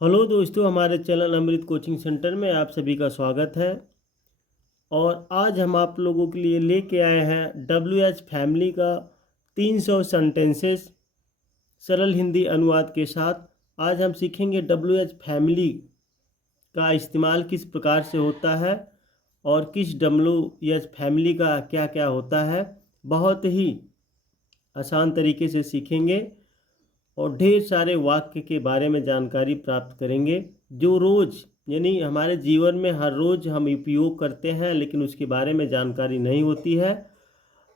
Hello दोस्तों, हमारे channel अमृत coaching centre में आप सभी का स्वागत है। और आज हम आप लोगों के लिए लेके आए हैं WH फैमिली का 300 सेंटेंसेस सरल हिंदी अनुवाद के साथ। आज हम सीखेंगे WH फैमिली का इस्तेमाल किस प्रकार से होता है और किस WH फैमिली का क्या क्या होता है। बहुत ही आसान तरीके से सीखेंगे और ढेर सारे वाक्य के बारे में जानकारी प्राप्त करेंगे जो रोज़ यानी हमारे जीवन में हर रोज़ हम उपयोग करते हैं, लेकिन उसके बारे में जानकारी नहीं होती है।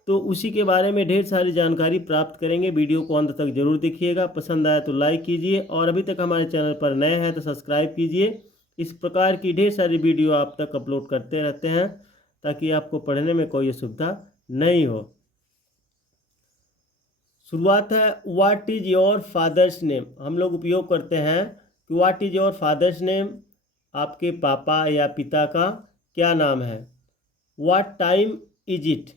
तो उसी के बारे में ढेर सारी जानकारी प्राप्त करेंगे। वीडियो को अंत तक जरूर देखिएगा। पसंद आया तो लाइक कीजिए और अभी तक हमारे चैनल पर नए हैं तो सब्सक्राइब कीजिए। इस प्रकार की ढेर सारी वीडियो आप तक अपलोड करते रहते हैं ताकि आपको पढ़ने में कोई असुविधा नहीं हो। शुरुआत है, what is your father's name. हम लोग उपयोग करते हैं कि what is your father's name, आपके पापा या पिता का क्या नाम है। व्हाट टाइम इज इट,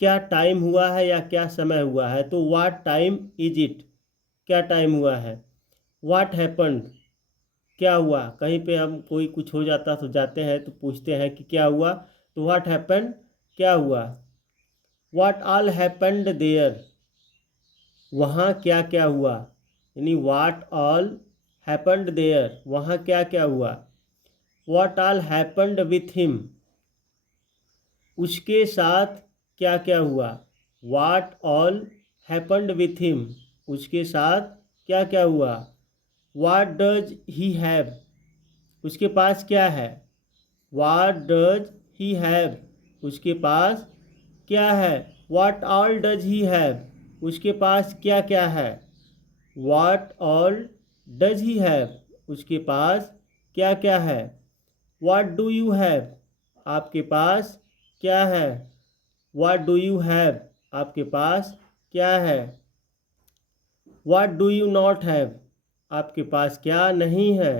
क्या टाइम हुआ है या क्या समय हुआ है। तो व्हाट टाइम इज इट, क्या टाइम हुआ है। व्हाट हैपन्ड, क्या हुआ। कहीं पे हम कोई कुछ हो जाता तो जाते हैं तो पूछते हैं कि क्या हुआ, तो व्हाट हैपन्ड, क्या हुआ। व्हाट ऑल हैपन्ड देयर, वहाँ क्या क्या हुआ, यानी व्हाट ऑल हैपन्ड देयर, वहाँ क्या क्या हुआ। What all happened with him, उसके साथ क्या क्या हुआ। What all happened with him, उसके साथ क्या क्या हुआ। व्हाट डज ही हैव, उसके पास क्या है। व्हाट डज ही हैव, उसके पास क्या है। What all does he have, उसके पास क्या क्या है। What all does he have, उसके पास क्या क्या है। व्हाट डू यू हैव, आपके पास क्या है। व्हाट डू यू हैव, आपके पास क्या है। What do you not have, आपके पास क्या नहीं है।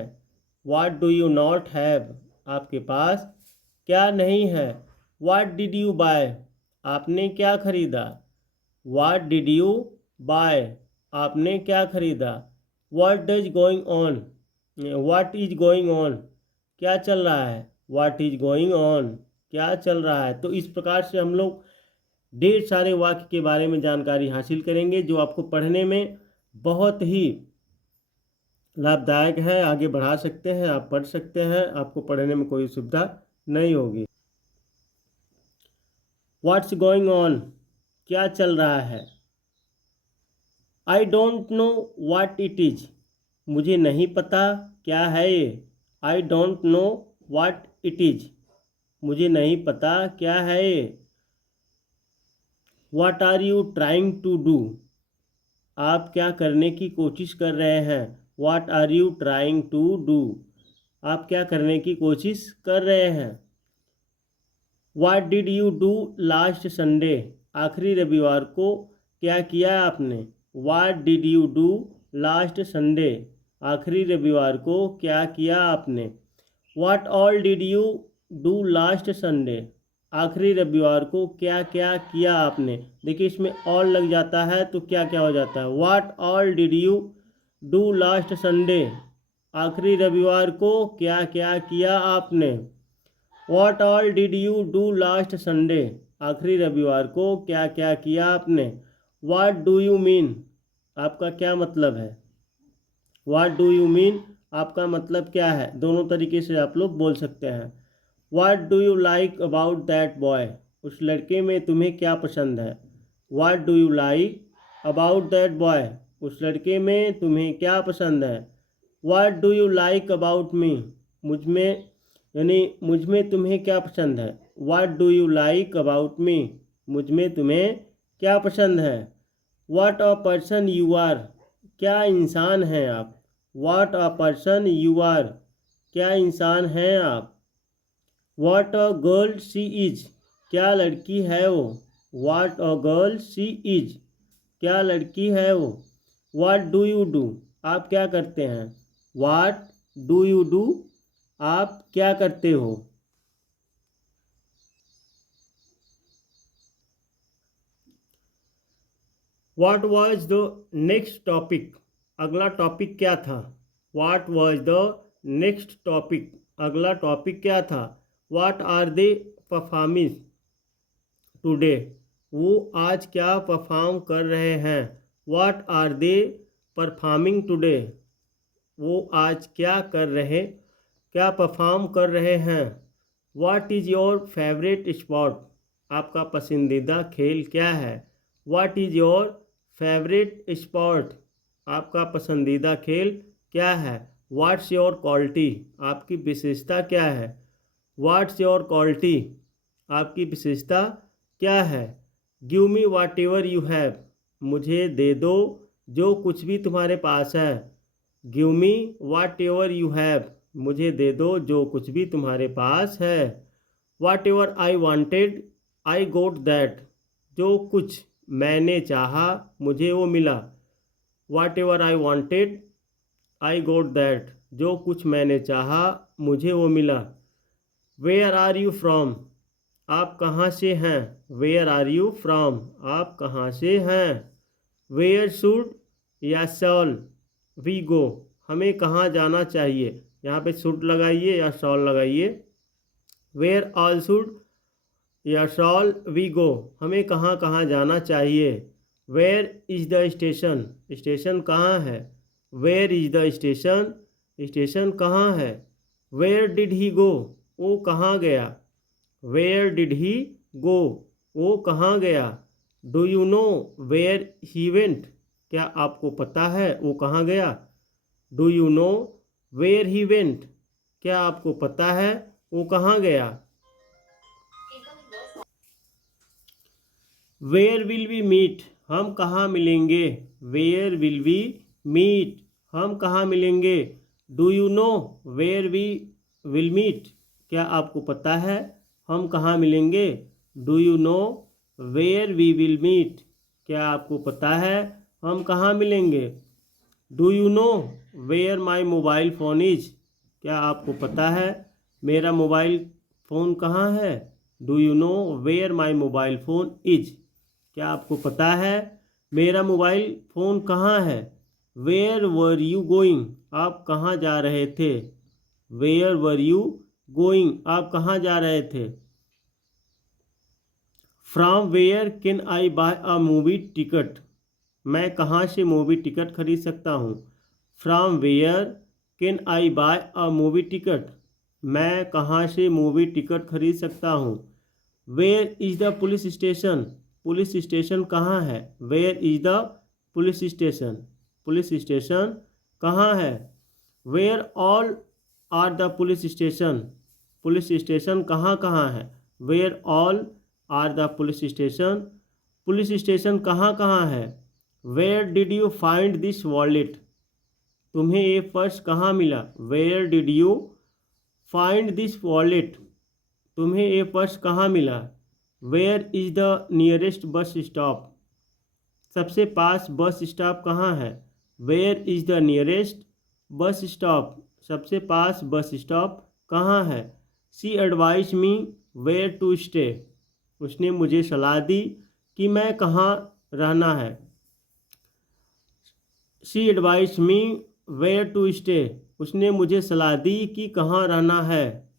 What do you not have, आपके पास क्या नहीं है। व्हाट डिड यू बाय, आपने क्या खरीदा। व्हाट डिड यू बाय, आपने क्या खरीदा। What does going on, what is going on, क्या चल रहा है। व्हाट इज गोइंग ऑन, क्या चल रहा है। तो इस प्रकार से हम लोग ढेर सारे वाक्य के बारे में जानकारी हासिल करेंगे जो आपको पढ़ने में बहुत ही लाभदायक है। आगे बढ़ा सकते हैं, आप पढ़ सकते हैं, आपको पढ़ने में कोई सुविधा नहीं होगी। व्हाट्स गोइंग ऑन, क्या चल रहा है। I don't know what it is, मुझे नहीं पता क्या है ये। I don't know what it is, मुझे नहीं पता क्या है ये। What are you trying to do, आप क्या करने की कोशिश कर रहे हैं। What are you trying to do, आप क्या करने की कोशिश कर रहे हैं। What did you do last Sunday, आखिरी रविवार को क्या किया आपने। What did you do last Sunday, आखिरी रविवार को क्या किया आपने। What all did you do last Sunday, आखिरी रविवार को क्या क्या किया आपने। देखिए इसमें ऑल लग जाता है तो क्या क्या हो जाता है। What all did you do last Sunday, आखिरी रविवार को क्या क्या किया आपने। What all did you do last Sunday, आखिरी रविवार को क्या क्या किया आपने। व्हाट डू यू मीन, आपका क्या मतलब है। व्हाट डू यू मीन, आपका मतलब क्या है। दोनों तरीके से आप लोग बोल सकते हैं। What do you like about that boy, उस लड़के में तुम्हें क्या पसंद है। What do you like about that boy, उस लड़के में तुम्हें क्या पसंद है। What do you like about me, मुझ में यानी मुझ में तुम्हें क्या पसंद है। What do you like about me, मुझ में तुम्हें क्या पसंद है। What a person you are, क्या इंसान हैं आप। What a person you are, क्या इंसान हैं आप। What a girl she is, क्या लड़की है वो। What a girl she is, क्या लड़की है वो। व्हाट डू यू डू, आप क्या करते हैं। व्हाट डू यू डू, आप क्या करते हो। What was the next topic, अगला टॉपिक क्या था। What was the next topic, अगला टॉपिक क्या था। What are they performing today, वो आज क्या परफॉर्म कर रहे हैं। What are they performing today, वो आज क्या परफॉर्म कर रहे हैं। What is your favourite sport, आपका पसंदीदा खेल क्या है। What is your favourite sport, आपका पसंदीदा खेल क्या है। व्हाट्स योर क्वालिटी, आपकी विशेषता क्या है। व्हाट्स योर क्वालिटी, आपकी विशेषता क्या है। Give me whatever you have, मुझे दे दो जो कुछ भी तुम्हारे पास है। Give me whatever you have, मुझे दे दो जो कुछ भी तुम्हारे पास है। Whatever I wanted I got that, जो कुछ मैंने चाहा मुझे वो मिला। Whatever I wanted I got that, जो कुछ मैंने चाहा मुझे वो मिला। वेयर आर यू फ्रॉम, आप कहाँ से हैं। वेयर आर यू फ्रॉम, आप कहाँ से हैं। वेयर शुड या शॉल वी गो, हमें कहाँ जाना चाहिए। यहाँ पे शुड लगाइए या शॉल लगाइए। वेयर ऑल शुड या शॉल वी गो, हमें कहाँ कहाँ जाना चाहिए। Where is the station, station कहाँ है। Where is the station, station कहाँ है। वेयर डिड ही गो, वो कहाँ गया। वेयर डिड ही गो, वो कहाँ गया। Do you know where he went, क्या आपको पता है वो कहाँ गया। Do you know where he went, क्या आपको पता है वो कहाँ गया। वेयर विल वी मीट, हम कहाँ मिलेंगे। वेयर विल वी मीट, हम कहाँ मिलेंगे। Do you know where we will meet, क्या आपको पता है हम कहाँ मिलेंगे। Do you know where we will meet, क्या आपको पता है हम कहाँ मिलेंगे। Do you know where my mobile phone is, क्या आपको पता है मेरा मोबाइल फ़ोन कहाँ है। Do you know where my mobile phone is, क्या आपको पता है मेरा मोबाइल फ़ोन कहाँ है। वेयर वर यू गोइंग, आप कहाँ जा रहे थे। वेयर वर यू गोइंग, आप कहाँ जा रहे थे। From where can I buy a movie ticket, मैं कहाँ से मूवी टिकट खरीद सकता हूँ। From where can I buy a movie ticket, मैं कहाँ से मूवी टिकट खरीद सकता हूँ। Where is the police station, police station कहाँ है। Where is the police station, police station कहाँ है। Where all are the police station, police station कहाँ कहाँ है। Where all are the police station, police station कहाँ कहाँ है। Where did you find this wallet, तुम्हें ये पर्स कहाँ मिला। Where did you find this wallet, तुम्हें ये पर्स कहाँ मिला। Where is the nearest bus stop, सबसे पास बस स्टॉप कहाँ है। Where is the nearest bus stop, सबसे पास बस स्टॉप कहाँ है। She advise me where to stay, उसने मुझे सलाह दी कि मैं कहाँ रहना है। She advise me where to stay, उसने मुझे सलाह दी कि कहाँ रहना है।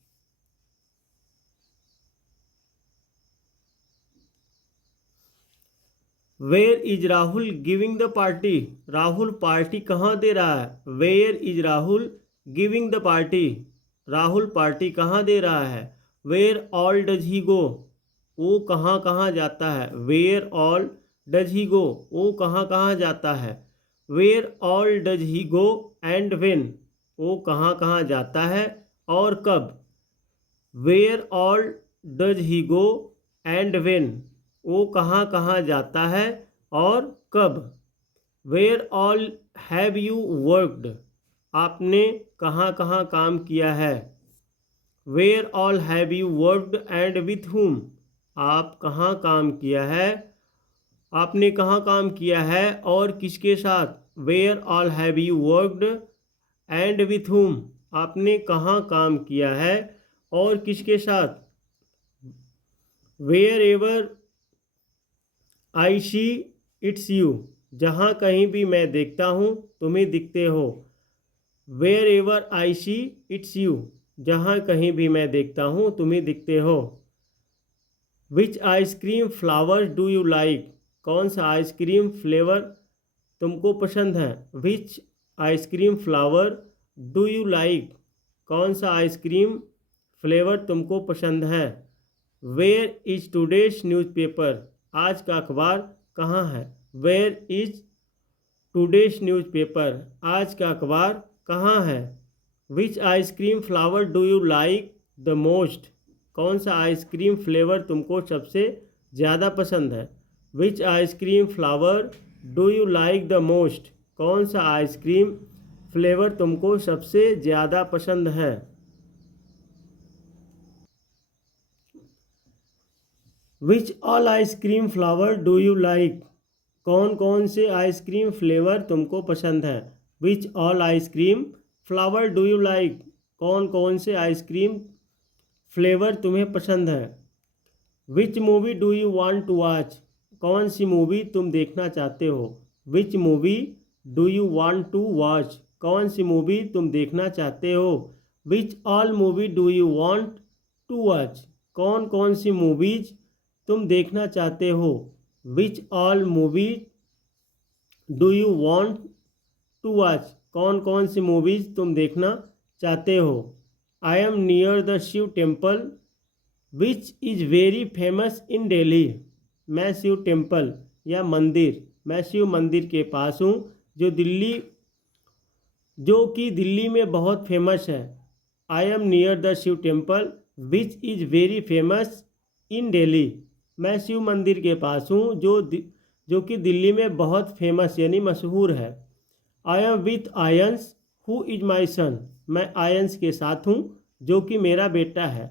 Where is Rahul giving the party, Rahul party कहाँ दे रहा है। Where is Rahul giving the party, Rahul party कहाँ दे रहा है। Where all does he go, वो कहाँ कहाँ जाता है। Where all does he go, वो कहाँ कहाँ जाता है। Where all does he go and when, वो कहाँ कहाँ जाता है और कब। Where all does he go and when, वो कहाँ कहाँ जाता है और कब। Where all have you worked, आपने कहाँ कहाँ काम किया है। Where all have you worked and with whom, आप कहाँ काम किया है, आपने कहाँ काम किया है और किसके साथ। Where all have you worked and with whom, आपने कहाँ काम किया है और किसके साथ। Wherever I see it's you, जहाँ कहीं भी मैं देखता हूँ तुम्हें दिखते हो। Wherever I see it's you, जहाँ कहीं भी मैं देखता हूँ तुम्हें दिखते हो। Which ice cream flavour do you like, कौन सा आइसक्रीम फ्लेवर तुमको पसंद है। Which ice cream flavour do you like, कौन सा आइसक्रीम फ्लेवर तुमको पसंद है। वेयर इज टुडेज न्यूज़पेपर, आज का अखबार कहाँ है। वेयर इज टुडेज न्यूज़पेपर, आज का अखबार कहाँ है। Which ice cream flavour do you like the most, कौन सा आइसक्रीम फ्लेवर तुमको सबसे ज़्यादा पसंद है। Which ice cream flavour do you like the most, कौन सा आइसक्रीम फ्लेवर तुमको सबसे ज़्यादा पसंद है। Which all ice cream flavour do you like, कौन कौन से आइसक्रीम फ्लेवर तुमको पसंद है। Which all ice cream flavour do you like, कौन कौन से आइसक्रीम फ्लेवर तुम्हें पसंद है। Which movie do you want to watch, कौन सी मूवी तुम देखना चाहते हो। Which movie do you want to watch, कौन सी मूवी तुम देखना चाहते हो। Which all movie do you want to watch, कौन कौन सी मूवीज तुम देखना चाहते हो। Which all movie do you want to watch, कौन कौन सी मूवीज़ तुम देखना चाहते हो। I am near the Shiv temple which is very famous in Delhi, मैं शिव टेम्पल या मंदिर, मैं शिव मंदिर के पास हूँ जो कि दिल्ली में बहुत फेमस है। I am near the Shiv temple which is very famous in Delhi, मैं शिव मंदिर के पास हूँ जो कि दिल्ली में बहुत फेमस यानी मशहूर है। I am with Ayans who is my son, मैं आयंस के साथ हूँ जो कि मेरा बेटा है।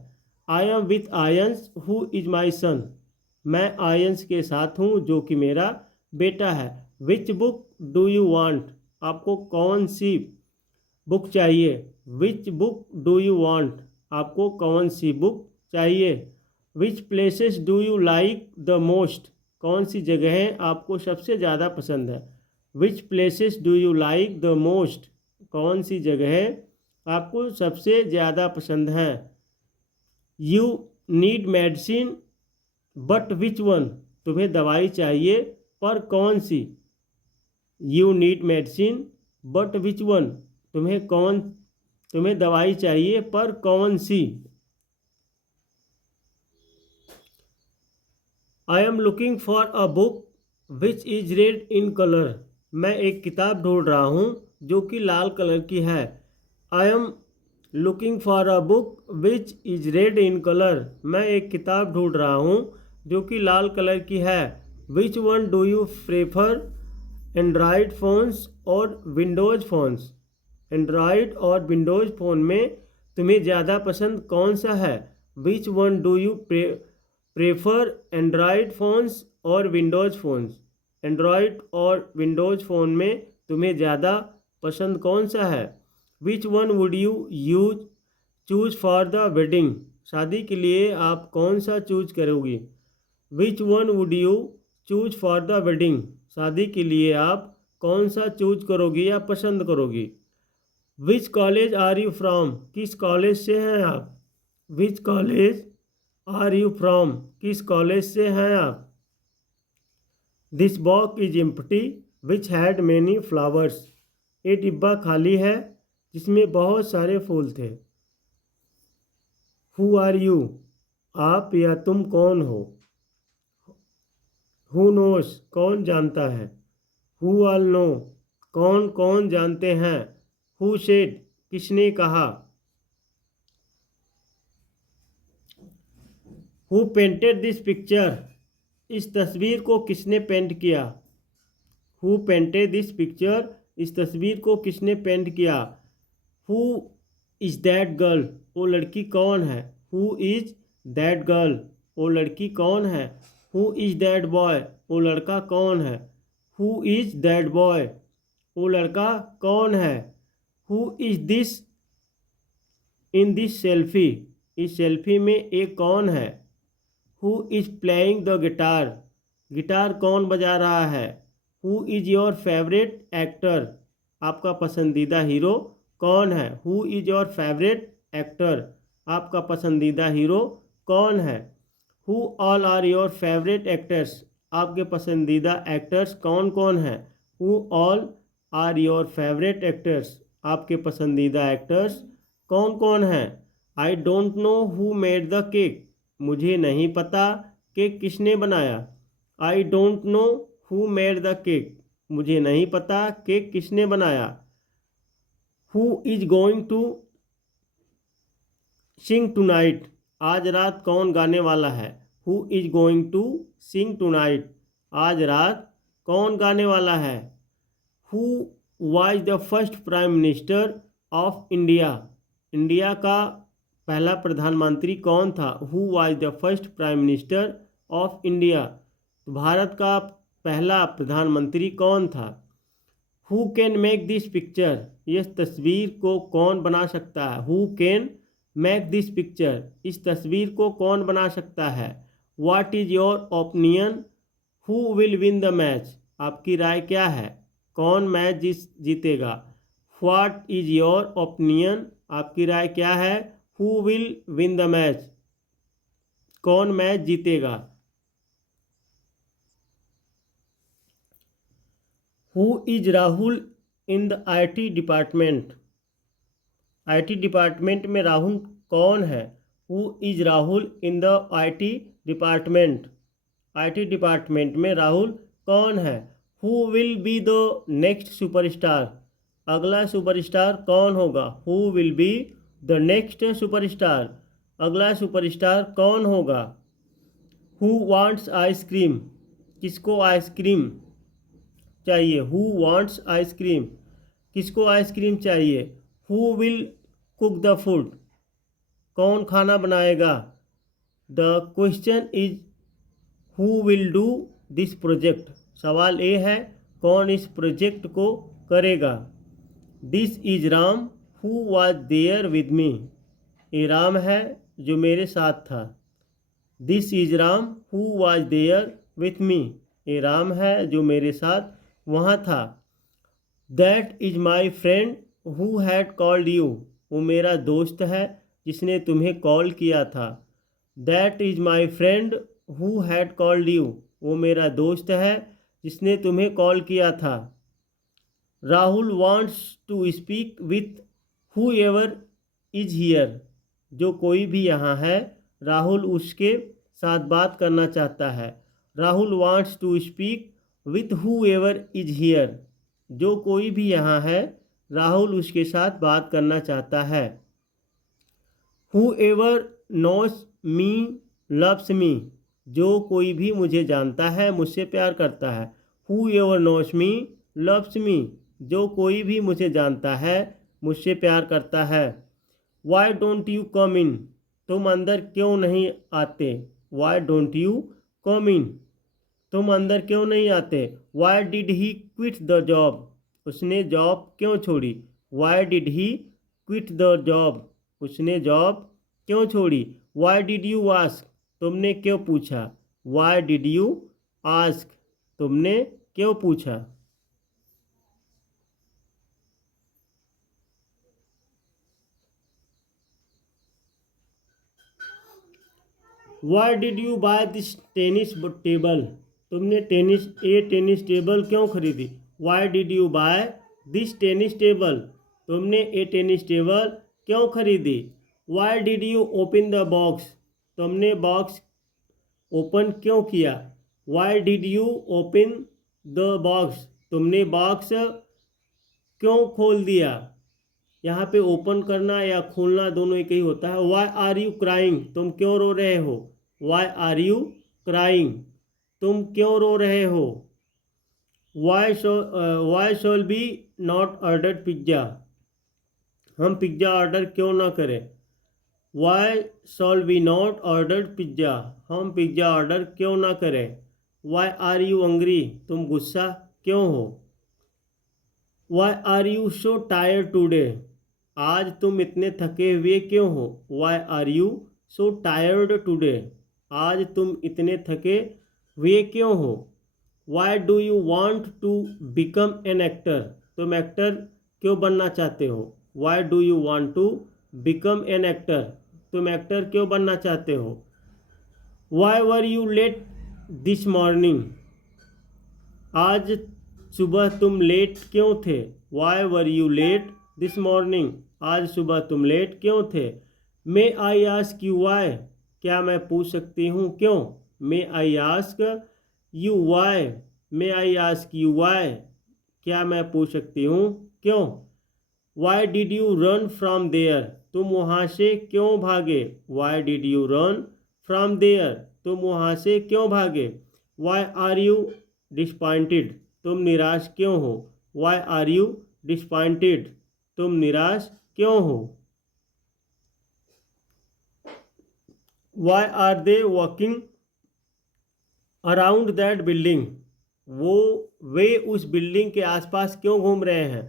I am with Ayans who is my son, मैं आयंस के साथ हूँ जो कि मेरा बेटा है। Which book do you want, आपको कौन सी बुक चाहिए। Which book do you want, आपको कौन सी बुक चाहिए। Which places do you like the most, कौन सी जगहें आपको सबसे ज़्यादा पसंद है। Which places do you like the most, कौन सी जगहें आपको सबसे ज़्यादा पसंद हैं। You need medicine but which one, तुम्हें दवाई चाहिए पर कौन सी। You need medicine but which one, तुम्हें दवाई चाहिए पर कौन सी। I am looking for a book which is red in colour, मैं एक किताब ढूंढ रहा हूँ जो कि लाल कलर की है। I am looking for a book which is red in colour, मैं एक किताब ढूंढ रहा हूँ जो कि लाल कलर की है। Which one do you prefer, Android phones और विंडोज़ फ़ोन्स, एंड्रॉयड और विंडोज़ फ़ोन में तुम्हें ज़्यादा पसंद कौन सा है। Which one do you prefer, Android phones और विंडोज़ फ़ोन्स, एंड्रॉयड और विंडोज़ फ़ोन में तुम्हें ज़्यादा पसंद कौन सा है। Which one would you choose for the wedding, शादी के लिए आप कौन सा चूज करोगी। Which one would you choose for the wedding, शादी के लिए आप कौन सा चूज करोगी या पसंद करोगी। Which college are you from, किस कॉलेज से हैं आप। Which college are you from, किस कॉलेज से हैं आप। This box is empty which had many flowers, ये डिब्बा खाली है जिसमें बहुत सारे फूल थे। हु आर यू, आप या तुम कौन हो। हु नोस, कौन जानता है। हु ऑल नो, कौन कौन जानते हैं। हु सेड, किसने कहा। हु पेंटेड दिस पिक्चर, इस तस्वीर को किसने पेंट किया। हु पेंटेड दिस पिक्चर, इस तस्वीर को किसने पेंट किया। हु इज़ दैट गर्ल, वो लड़की कौन है। हु इज़ दैट गर्ल, वो लड़की कौन है। हु इज़ दैट बॉय, वो लड़का कौन है। हु इज़ दैट बॉय, वो लड़का कौन है। Who is this in this selfie, इस सेल्फी में एक कौन है। Who is playing the guitar, guitar कौन बजा रहा है। Who is your favourite actor, आपका पसंदीदा हीरो कौन है? Who is your favourite actor? आपका पसंदीदा हीरो कौन है? Who all are your favourite actors? आपके पसंदीदा एक्टर्स कौन कौन हैं? Who all are your favourite actors? आपके पसंदीदा एक्टर्स कौन कौन हैं? आई don't know who made the cake? मुझे नहीं पता केक किसने बनाया। I don't know who made the cake? मुझे नहीं पता केक किसने बनाया। Who is going to sing tonight? आज रात कौन गाने वाला है? Who is going to sing tonight? आज रात कौन गाने वाला है? Who was the first prime minister of India? India का पहला प्रधानमंत्री कौन था? Who was the first prime minister of India? Bharat का पहला प्रधानमंत्री कौन था? Who can make this picture? इस तस्वीर को कौन बना सकता है? Who can make this picture? इस तस्वीर को कौन बना सकता है? What is your opinion? Who will win the match? आपकी राय क्या है? कौन मैच जीतेगा? What is your opinion? आपकी राय क्या है? Who will win the match? कौन मैच जीतेगा? Who is Rahul in the IT department? IT department में राहुल कौन है? Who is Rahul in the IT department? IT department में राहुल कौन है? Who will be the next superstar? अगला सुपरस्टार कौन होगा? Who will be the next superstar? अगला सुपरस्टार कौन होगा? Who wants ice cream? किसको आइसक्रीम चाहिए? Who wants ice cream? किसको आइसक्रीम चाहिए? Who will cook the food? कौन खाना बनाएगा? The question is who will do this project? सवाल ये है कौन इस प्रोजेक्ट को करेगा? This is Ram who was there with me? ये राम है जो मेरे साथ था। This is Ram who was there with me? ये राम है जो मेरे साथ वहाँ था। That is my friend who had called you? वो मेरा दोस्त है जिसने तुम्हें कॉल किया था। That is my friend who had called you? वो मेरा दोस्त है जिसने तुम्हें कॉल किया था। Rahul wants to speak with whoever is here? जो कोई भी यहाँ है राहुल उसके साथ बात करना चाहता है। Rahul wants to speak with whoever is here? जो कोई भी यहाँ है राहुल उसके साथ बात करना चाहता है। Whoever knows me loves me? जो कोई भी मुझे जानता है मुझसे प्यार करता है। Whoever knows me loves me? जो कोई भी मुझे जानता है मुझसे प्यार करता है। Why don't you come in? तुम अंदर क्यों नहीं आते? Why don't you come in? तुम अंदर क्यों नहीं आते? Why did he quit the job? उसने जॉब क्यों छोड़ी? Why did he quit the job? उसने जॉब क्यों छोड़ी? Why did you ask? तुमने क्यों पूछा? Why did you ask? तुमने क्यों पूछा? Why did you buy this tennis table? तुमने टेनिस टेबल क्यों खरीदी? Why did you buy this tennis table? तुमने ये टेनिस टेबल क्यों खरीदी? Why did you open the box? तुमने बॉक्स ओपन क्यों किया? Why did you open the box? तुमने बॉक्स क्यों खोल दिया? यहाँ पे ओपन करना या खोलना दोनों एक ही होता है। Why are you crying? तुम क्यों रो रहे हो? Why are you crying? तुम क्यों रो रहे हो? Why shall we not order pizza? हम पिज्ज़ा ऑर्डर क्यों ना करें? Why shall we not order pizza? हम पिज्ज़ा ऑर्डर क्यों ना करें? Why are you hungry? तुम गुस्सा क्यों हो? Why are you so tired today? आज तुम इतने थके हुए क्यों हो? Why are you so tired today? आज तुम इतने थके हुए क्यों हो? Why do you want to become an actor? तुम एक्टर क्यों बनना चाहते हो? Why do you want to become an actor, तुम एक्टर क्यों बनना चाहते हो। Why were you late this morning, आज सुबह तुम लेट क्यों थे। Why were you late this morning, आज सुबह तुम लेट क्यों थे। May I ask you why, क्या मैं पूछ सकती हूँ क्यों। May I ask you why, may I ask you why, क्या मैं पूछ सकती हूँ क्यों। Why did you run from there, तुम वहाँ से क्यों भागे। Why did you run from there, तुम वहाँ से क्यों भागे। वाई आर यू डिसपॉइंटेड, तुम निराश क्यों हो। वाई आर यू डिसपॉइंटेड, तुम निराश क्यों हो। Why are they walking around that building, वे उस बिल्डिंग के आसपास क्यों घूम रहे हैं।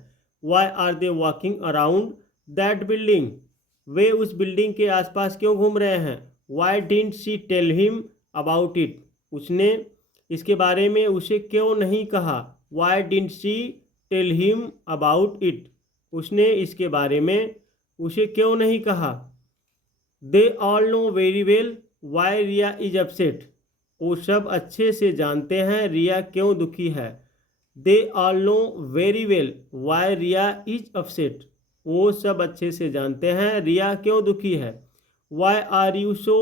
Why are they walking around that building, वे उस बिल्डिंग के आसपास क्यों घूम रहे हैं। Why didn't she tell him about it, उसने इसके बारे में उसे क्यों नहीं कहा। Why didn't she tell him about it, उसने इसके बारे में उसे क्यों नहीं कहा। They all know very well why Riya is upset, वो सब अच्छे से जानते हैं रिया क्यों दुखी है। They all know very well why Riya is upset, वो सब अच्छे से जानते हैं रिया क्यों दुखी है। Why are you so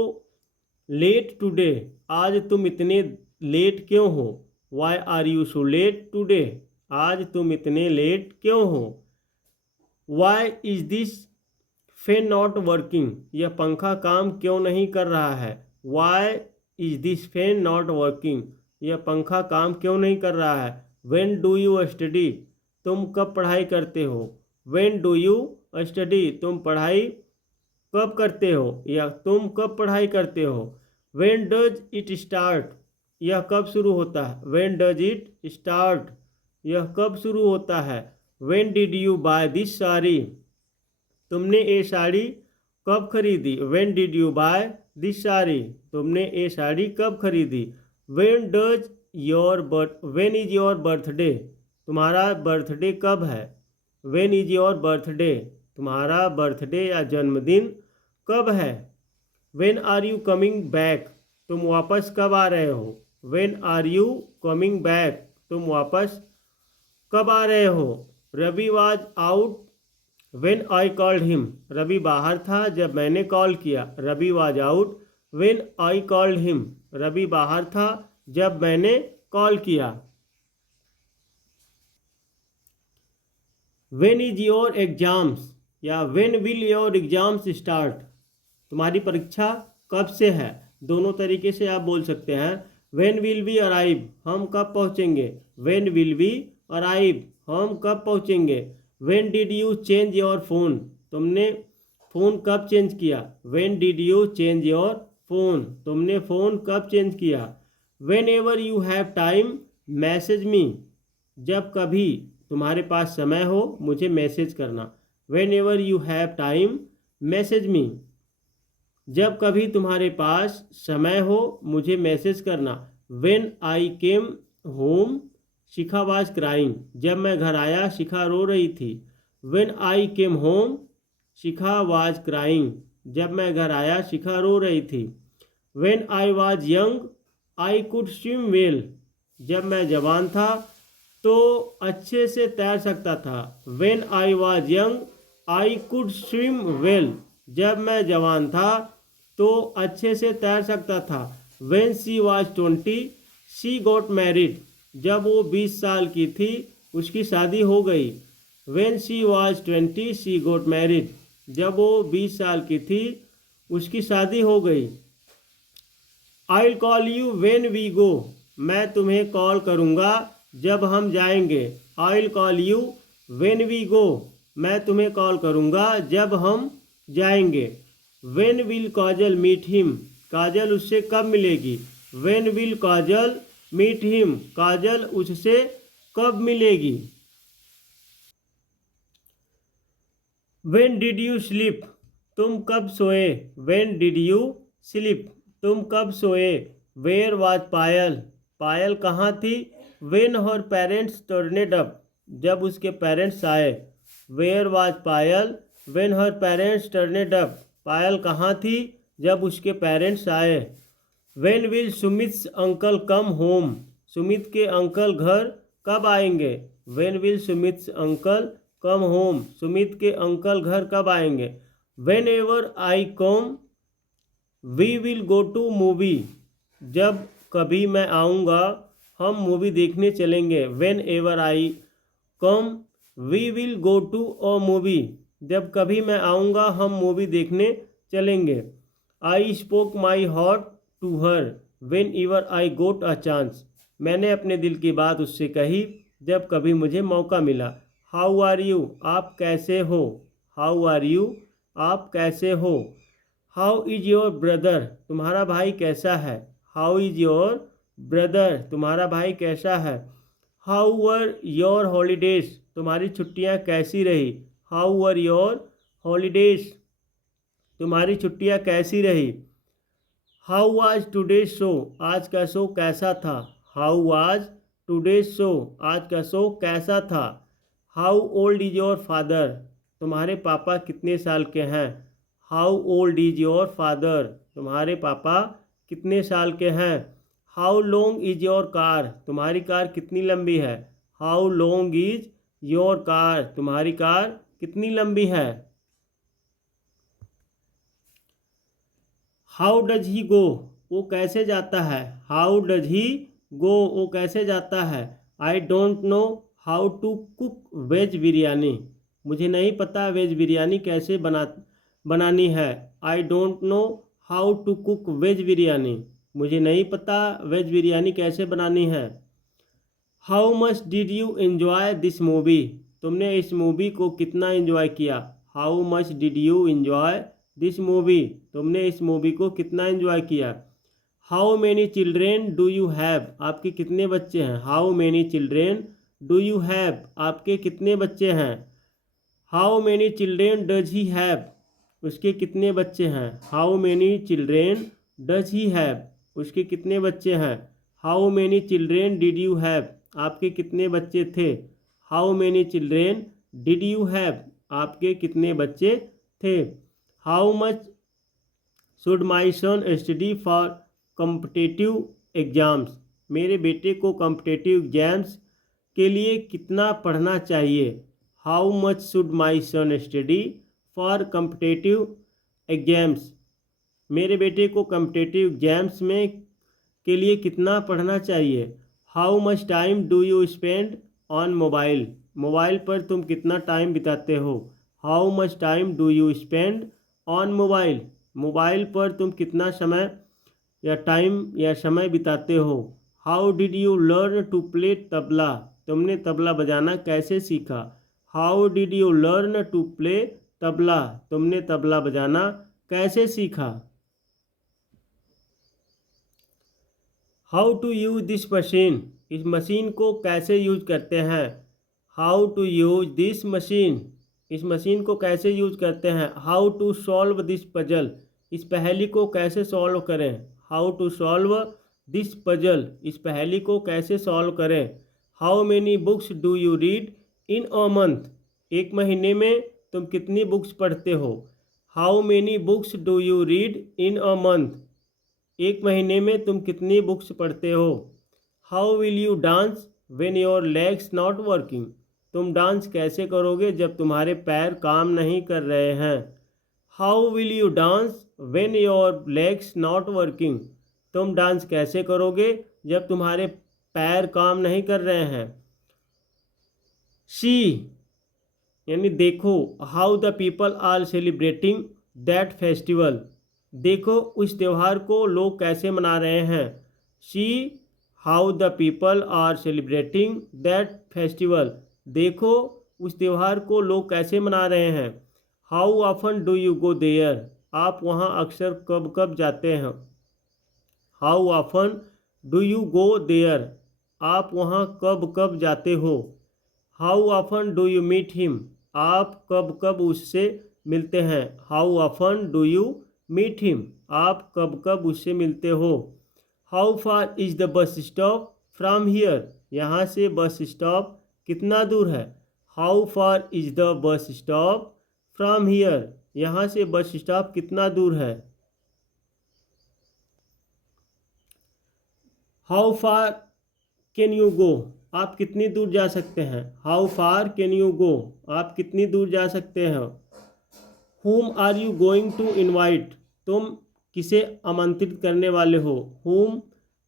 late today, आज तुम इतने लेट क्यों हो। Why are you so late today, आज तुम इतने लेट क्यों हो। Why is this fan not working, यह पंखा काम क्यों नहीं कर रहा है। Why is this fan not working, यह पंखा काम क्यों नहीं कर रहा है। व्हेन डू यू स्टडी, तुम कब पढ़ाई करते हो। व्हेन डू यू स्टडी, तुम पढ़ाई कब करते हो या तुम कब पढ़ाई करते हो। व्हेन डज इट स्टार्ट, यह कब शुरू होता है। व्हेन डज इट स्टार्ट, यह कब शुरू होता है। When did you buy this sari, तुमने ये साड़ी कब खरीदी। When did you buy this sari, तुमने ये साड़ी कब खरीदी। व्हेन इज योर बर्थडे, तुम्हारा बर्थडे कब है। व्हेन इज योर बर्थडे, तुम्हारा बर्थडे या जन्मदिन कब है। When are you coming back, तुम वापस कब आ रहे हो। When are you coming back, तुम वापस कब आ रहे हो। Ravi was out when I called him, Ravi बाहर था जब मैंने कॉल किया। Ravi was out when I called him, Ravi बाहर था जब मैंने कॉल किया। व्हेन इज योर एग्जाम्स या when will your exams start, तुम्हारी परीक्षा कब से है। दोनों तरीके से आप बोल सकते हैं। व्हेन विल वी अराइव, हम कब पहुंचेंगे। व्हेन विल वी अराइव, हम कब पहुंचेंगे। When did you change your phone, तुमने फ़ोन कब चेंज किया। When did you change your phone, तुमने फ़ोन कब चेंज किया। When ever you have time message me, जब कभी तुम्हारे पास समय हो मुझे मैसेज करना। When ever you have time message me, जब कभी तुम्हारे पास समय हो मुझे मैसेज करना। When I came home Shikha was crying, जब मैं घर आया शिखा रो रही थी। When I came home Shikha was crying, जब मैं घर आया शिखा रो रही थी। When I was young I could swim well, जब मैं जवान था तो अच्छे से तैर सकता था। When I was young I could swim well, जब मैं जवान था तो अच्छे से तैर सकता था। When she was 20 she got married, जब वो 20 साल की थी उसकी शादी हो गई। When she was 20 she got married, जब वो 20 साल की थी उसकी शादी हो गई। I will call you when we go, मैं तुम्हें कॉल करूँगा जब हम जाएंगे। I will call you when we go, मैं तुम्हें कॉल करूँगा जब हम जाएंगे। When will Kajal meet him, Kajal उससे कब मिलेगी। When will Kajal meet him, Kajal उससे कब मिलेगी। व्हेन डिड यू स्लीप, तुम कब सोए। व्हेन डिड यू स्लीप, तुम कब सोए। वेयर वाज पायल, पायल कहाँ थी। When her parents turned up, जब उसके पेरेंट्स आए। Where was Payal when her parents turned up. Payal कहाँ थी जब उसके पेरेंट्स आए। When will Sumit's uncle come home. Sumit के अंकल घर कब आएंगे। When will Sumit's uncle come home. Sumit के अंकल घर कब आएंगे। Whenever I come we will go to movie. जब कभी मैं आऊँगा हम मूवी देखने चलेंगे। When ever I come we will go to a movie. जब कभी मैं आऊँगा हम मूवी देखने चलेंगे। I spoke my heart to her whenever I got a chance. मैंने अपने दिल की बात उससे कही जब कभी मुझे मौका मिला। How are you. आप कैसे हो। How are you. आप कैसे हो। How is your brother. तुम्हारा भाई कैसा है। How is your brother. तुम्हारा भाई कैसा है। How were your holidays. तुम्हारी छुट्टियाँ कैसी रही। How were your holidays. तुम्हारी छुट्टियाँ कैसी रही। How was today show. आज का शो कैसा था। How was today show. आज का शो कैसा था। How old is your father. तुम्हारे पापा कितने साल के हैं। How old is your father. तुम्हारे पापा कितने साल के हैं। How long is your car. तुम्हारी कार कितनी लंबी है। How long is your car. तुम्हारी कार कितनी लंबी है। How does he go. वो कैसे जाता है। How does he go. वो कैसे जाता है। I don't know how to cook veg biryani. मुझे नहीं पता वेज बिरयानी कैसे बनानी है। I don't know how to cook veg biryani. मुझे नहीं पता वेज बिरयानी कैसे बनानी है। How much did you enjoy this movie. तुमने इस मूवी को कितना एंजॉय किया। How much did you enjoy this movie. तुमने इस मूवी को कितना एंजॉय किया। How many children do you have. आपके कितने बच्चे हैं। How many children do you have. आपके कितने बच्चे हैं। How many children does he have. उसके कितने बच्चे हैं। How many children does he have. उसके कितने बच्चे हैं। How many children did you have. आपके कितने बच्चे थे। How many children did you have. आपके कितने बच्चे थे। How much should my son study for competitive exams. मेरे बेटे को कॉम्पिटिटिव एग्ज़ाम्स के लिए कितना पढ़ना चाहिए। How much should my son study for competitive exams. मेरे बेटे को कॉम्पिटिटिव एग्ज़ाम्स में के लिए कितना पढ़ना चाहिए। How much time do you spend on mobile. Mobile पर तुम कितना टाइम बिताते हो। How much time do you spend on mobile. Mobile पर तुम कितना समय या समय बिताते हो। How did you learn to play tabla. तुमने तबला बजाना कैसे सीखा। How did you learn to play tabla. तुमने तबला बजाना कैसे सीखा। How to use this machine. इस मशीन को कैसे यूज करते हैं। How to use this machine. इस मशीन को कैसे यूज करते हैं। How to solve this puzzle. इस पहेली को कैसे सॉल्व करें। How to solve this puzzle. इस पहेली को कैसे सॉल्व करें। How many books do you read in a month. एक महीने में तुम कितनी बुक्स पढ़ते हो। How many books do you read in a month. एक महीने में तुम कितनी बुक्स पढ़ते हो। How will you dance when your legs not working. तुम डांस कैसे करोगे जब तुम्हारे पैर काम नहीं कर रहे हैं। How will you dance when your legs not working. तुम डांस कैसे करोगे जब तुम्हारे पैर काम नहीं कर रहे हैं। सी यानी देखो। How the people are celebrating that festival. देखो उस त्यौहार को लोग कैसे मना रहे हैं। See how the people are celebrating that festival. देखो उस त्यौहार को लोग कैसे मना रहे हैं। How often do you go there. आप वहाँ अक्सर कब कब जाते हैं। How often do you go there. आप वहाँ कब कब जाते हो। How often do you meet him. आप कब कब उससे मिलते हैं। How often do you meet him. आप कब कब उससे मिलते हो। How far is the bus stop from here. यहाँ से बस स्टॉप कितना दूर है। How far is the bus stop from here, यहाँ से बस स्टॉप कितना दूर है। How far can you go, आप कितनी दूर जा सकते हैं। How far can you go, आप कितनी दूर जा सकते हैं। whom are you going to invite, तुम किसे आमंत्रित करने वाले हो। whom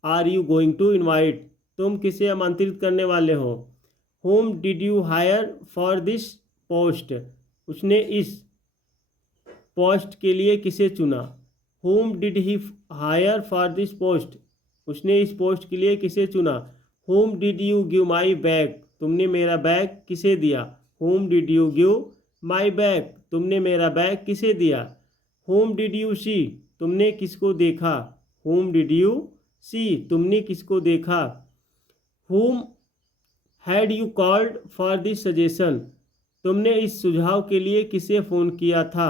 are you going to invite, तुम किसे आमंत्रित करने वाले हो। whom did you hire for this post, उसने इस पोस्ट के लिए किसे चुना। whom did he hire for this post, उसने इस पोस्ट के लिए किसे चुना। whom did you give my bag, तुमने मेरा बैग किसे दिया। whom did you give my bag, तुमने मेरा बैग किसे दिया। whom डिड यू सी, तुमने किसको देखा। whom डिड यू सी, तुमने किसको देखा। whom had you called for this suggestion, तुमने इस सुझाव के लिए किसे फ़ोन किया था।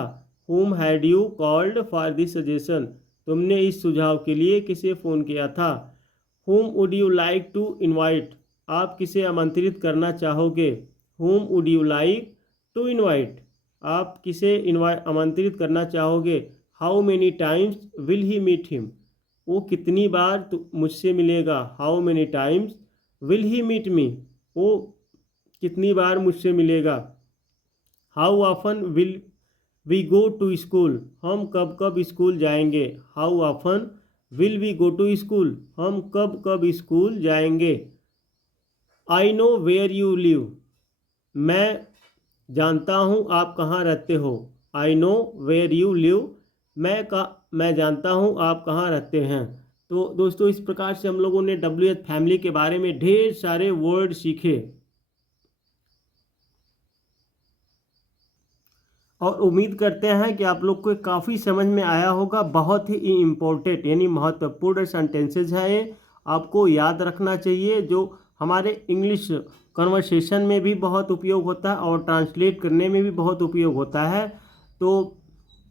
whom had you called for this suggestion, तुमने इस सुझाव के लिए किसे फ़ोन किया था। whom would you like to invite, आप किसे आमंत्रित करना चाहोगे। whom would you like to invite, आप किसे आमंत्रित करना चाहोगे। how many times will he meet him, वो कितनी बार मुझसे मिलेगा। how many times will he meet me, वो कितनी बार मुझसे मिलेगा। how often will we go to school, हम कब कब स्कूल जाएंगे। how often will we go to school, हम कब कब स्कूल जाएंगे। I know where you live, मैं जानता हूँ आप कहाँ रहते हो। I know where you live, मैं जानता हूँ आप कहाँ रहते हैं। तो दोस्तों इस प्रकार से हम लोगों ने WH फैमिली के बारे में ढेर सारे वर्ड सीखे और उम्मीद करते हैं कि आप लोग को काफ़ी समझ में आया होगा। बहुत ही इम्पोर्टेंट यानी महत्वपूर्ण सेंटेंसेज है ये, आपको याद रखना चाहिए, जो हमारे इंग्लिश कन्वर्सेशन में भी बहुत उपयोग होता है और ट्रांसलेट करने में भी बहुत उपयोग होता है। तो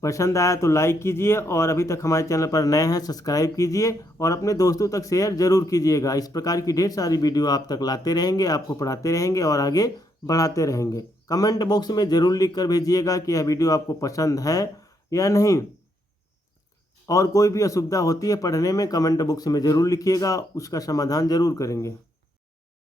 पसंद आया तो लाइक कीजिए और अभी तक हमारे चैनल पर नए हैं सब्सक्राइब कीजिए और अपने दोस्तों तक शेयर ज़रूर कीजिएगा। इस प्रकार की ढेर सारी वीडियो आप तक लाते रहेंगे, आपको पढ़ाते रहेंगे और आगे बढ़ाते रहेंगे। कमेंट बॉक्स में ज़रूर लिख कर भेजिएगा कि यह वीडियो आपको पसंद है या नहीं, और कोई भी असुविधा होती है पढ़ने में कमेंट बॉक्स में ज़रूर लिखिएगा, उसका समाधान ज़रूर करेंगे।